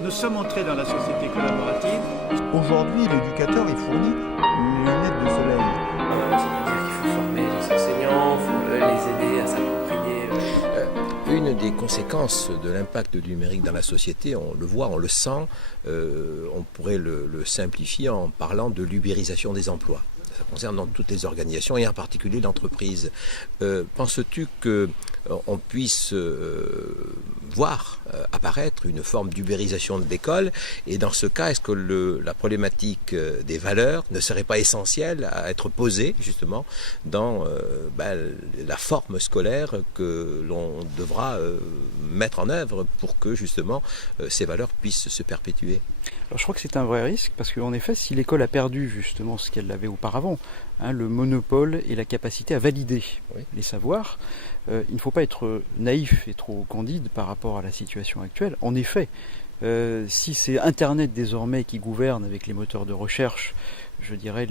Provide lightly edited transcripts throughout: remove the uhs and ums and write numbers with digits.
Nous sommes entrés dans la société collaborative. Aujourd'hui, l'éducateur, il fournit une lunette de soleil. Ça veut dire qu'il faut former les enseignants, il faut les aider à s'approprier. Une des conséquences de l'impact du numérique dans la société, on le voit, on le sent, on pourrait le simplifier en parlant de l'ubérisation des emplois. Ça concerne dans toutes les organisations et en particulier l'entreprise. Penses-tu qu'on puisse voir apparaître une forme d'ubérisation de l'école? Et dans ce cas, est-ce que la problématique des valeurs ne serait pas essentielle à être posée justement dans la forme scolaire que l'on devra mettre en œuvre pour que justement ces valeurs puissent se perpétuer? Alors, je crois que c'est un vrai risque parce qu'en effet, si l'école a perdu justement ce qu'elle avait auparavant, le monopole et la capacité à valider les savoirs, il ne faut pas être naïf et trop candide par rapport à la situation actuelle. En effet, si c'est Internet désormais qui gouverne avec les moteurs de recherche, je dirais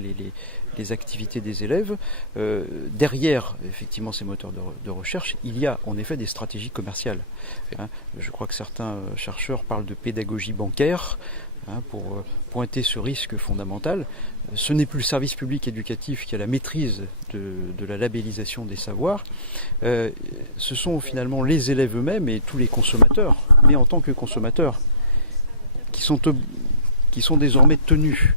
les activités des élèves, derrière effectivement ces moteurs de recherche, il y a en effet des stratégies commerciales. Je crois que certains chercheurs parlent de pédagogie bancaire, pour pointer ce risque fondamental. Ce n'est plus le service public éducatif qui a la maîtrise de la labellisation des savoirs. Ce sont finalement les élèves eux-mêmes et tous les consommateurs, mais en tant que consommateurs, qui sont désormais tenus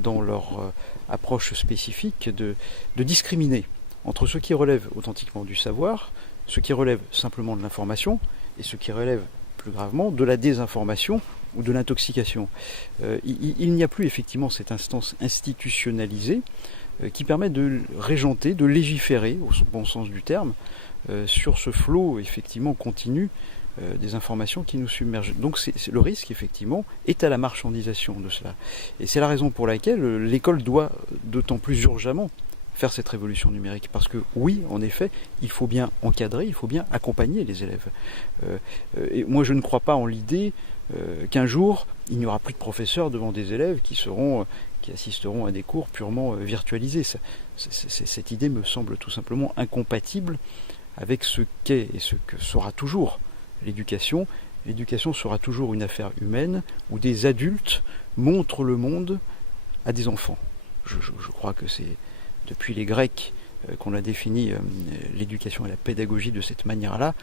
dans leur approche spécifique de discriminer entre ce qui relève authentiquement du savoir, ce qui relève simplement de l'information et ce qui relève plus gravement de la désinformation ou de l'intoxication. Il n'y a plus effectivement cette instance institutionnalisée qui permet de régenter, de légiférer, au bon sens du terme, sur ce flot effectivement continu des informations qui nous submergent. Donc le risque effectivement est à la marchandisation de cela. Et c'est la raison pour laquelle l'école doit d'autant plus urgemment faire cette révolution numérique. Parce que oui, en effet, il faut bien encadrer, il faut bien accompagner les élèves. Et moi je ne crois pas en l'idée qu'un jour, il n'y aura plus de professeurs devant des élèves qui assisteront à des cours purement virtualisés. Cette idée me semble tout simplement incompatible avec ce qu'est et ce que sera toujours l'éducation. L'éducation sera toujours une affaire humaine où des adultes montrent le monde à des enfants. Je crois que c'est depuis les Grecs qu'on a défini l'éducation et la pédagogie de cette manière-là,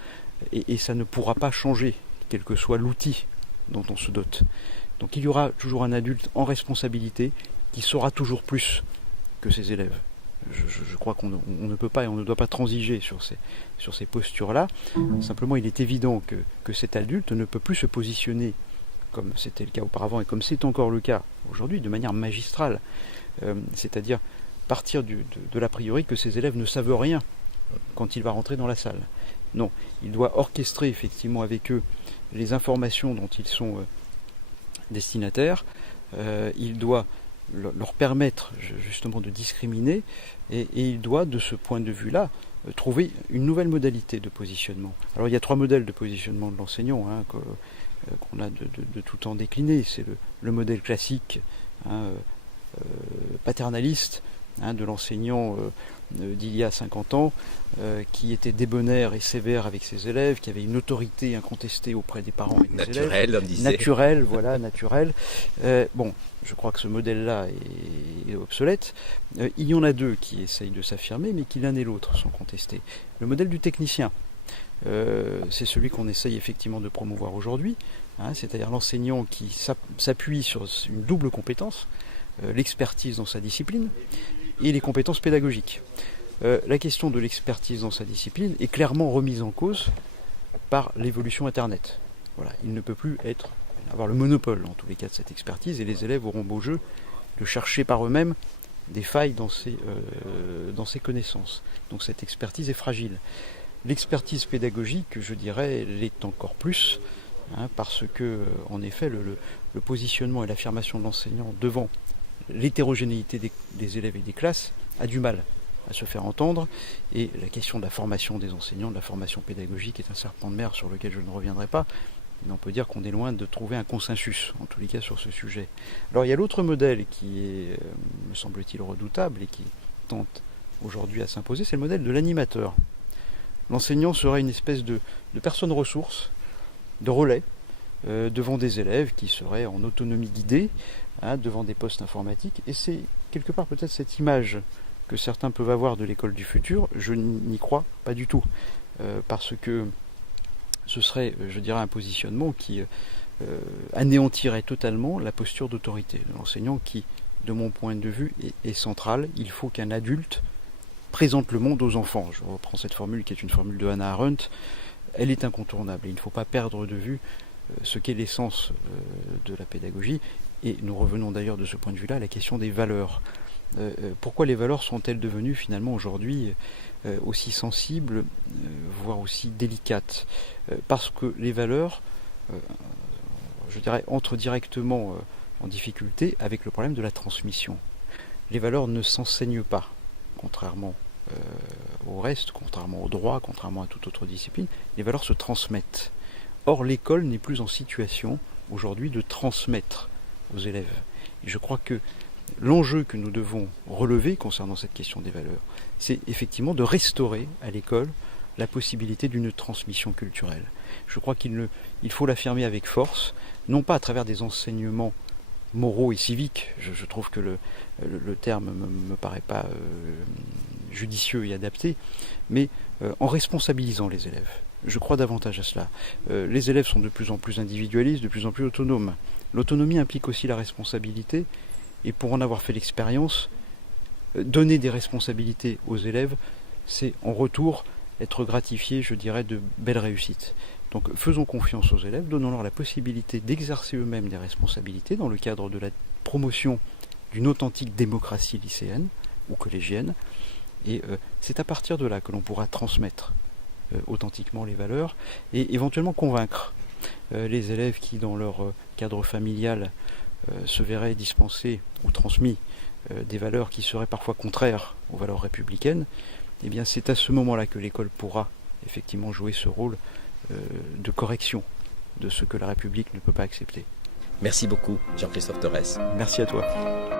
et ça ne pourra pas changer, quel que soit l'outil dont on se dote. Donc il y aura toujours un adulte en responsabilité qui saura toujours plus que ses élèves. Je crois qu'on ne peut pas et on ne doit pas transiger sur ces postures-là. Simplement, il est évident que cet adulte ne peut plus se positionner comme c'était le cas auparavant et comme c'est encore le cas aujourd'hui, de manière magistrale. C'est-à-dire partir de l'a priori que ses élèves ne savent rien quand il va rentrer dans la salle. Non, il doit orchestrer effectivement avec eux les informations dont ils sont destinataires. Il doit leur permettre justement de discriminer et il doit, de ce point de vue-là, trouver une nouvelle modalité de positionnement. Alors il y a 3 modèles de positionnement de l'enseignant qu'on a de tout temps décliné. C'est le modèle classique, paternaliste, de l'enseignant d'il y a 50 ans, qui était débonnaire et sévère avec ses élèves, qui avait une autorité incontestée auprès des parents et des naturel, élèves. On disait. Naturel. Bon, je crois que ce modèle-là est obsolète. Il y en a 2 qui essayent de s'affirmer, mais qui l'un et l'autre sont contestés. Le modèle du technicien, c'est celui qu'on essaye effectivement de promouvoir aujourd'hui, c'est-à-dire l'enseignant qui s'appuie sur une double compétence, l'expertise dans sa discipline et les compétences pédagogiques. La question de l'expertise dans sa discipline est clairement remise en cause par l'évolution Internet. Voilà, il ne peut plus avoir le monopole en tous les cas de cette expertise et les élèves auront beau jeu de chercher par eux-mêmes des failles dans ces connaissances. Donc cette expertise est fragile. L'expertise pédagogique, je dirais, l'est encore plus, parce que, en effet, le positionnement et l'affirmation de l'enseignant devant l'hétérogénéité des élèves et des classes a du mal à se faire entendre, et la question de la formation des enseignants, de la formation pédagogique est un serpent de mer sur lequel je ne reviendrai pas, mais on peut dire qu'on est loin de trouver un consensus, en tous les cas sur ce sujet. Alors il y a l'autre modèle qui est, me semble-t-il, redoutable et qui tente aujourd'hui à s'imposer, c'est le modèle de l'animateur. L'enseignant serait une espèce de personne ressource, de relais, devant des élèves qui seraient en autonomie d'idées, devant des postes informatiques. Et c'est quelque part peut-être cette image que certains peuvent avoir de l'école du futur. Je n'y crois pas du tout, parce que ce serait, je dirais, un positionnement qui anéantirait totalement la posture d'autorité de l'enseignant qui, de mon point de vue, est centrale. Il faut qu'un adulte présente le monde aux enfants. Je reprends cette formule qui est une formule de Hannah Arendt. Elle est incontournable. Il ne faut pas perdre de vue ce qu'est l'essence de la pédagogie. Et nous revenons d'ailleurs de ce point de vue-là à la question des valeurs. Pourquoi les valeurs sont-elles devenues finalement aujourd'hui aussi sensibles, voire aussi délicates? Parce que les valeurs, je dirais, entrent directement en difficulté avec le problème de la transmission. Les valeurs ne s'enseignent pas, contrairement au reste, contrairement au droit, contrairement à toute autre discipline. Les valeurs se transmettent. Or, l'école n'est plus en situation aujourd'hui de transmettre aux élèves. Et je crois que l'enjeu que nous devons relever concernant cette question des valeurs, c'est effectivement de restaurer à l'école la possibilité d'une transmission culturelle. Je crois qu'il faut l'affirmer avec force, non pas à travers des enseignements moraux et civiques. Je trouve que le terme me paraît pas judicieux et adapté, mais en responsabilisant les élèves. Je crois davantage à cela. Les élèves sont de plus en plus individualistes, de plus en plus autonomes. L'autonomie implique aussi la responsabilité, et pour en avoir fait l'expérience, donner des responsabilités aux élèves, c'est en retour être gratifié, je dirais, de belles réussites. Donc faisons confiance aux élèves, donnons-leur la possibilité d'exercer eux-mêmes des responsabilités dans le cadre de la promotion d'une authentique démocratie lycéenne ou collégienne, et c'est à partir de là que l'on pourra transmettre authentiquement les valeurs et éventuellement convaincre les élèves qui, dans leur cadre familial, se verraient dispensés ou transmis des valeurs qui seraient parfois contraires aux valeurs républicaines. Eh bien, c'est à ce moment-là que l'école pourra effectivement jouer ce rôle de correction de ce que la République ne peut pas accepter. Merci beaucoup, Jean-Christophe Torres. Merci à toi.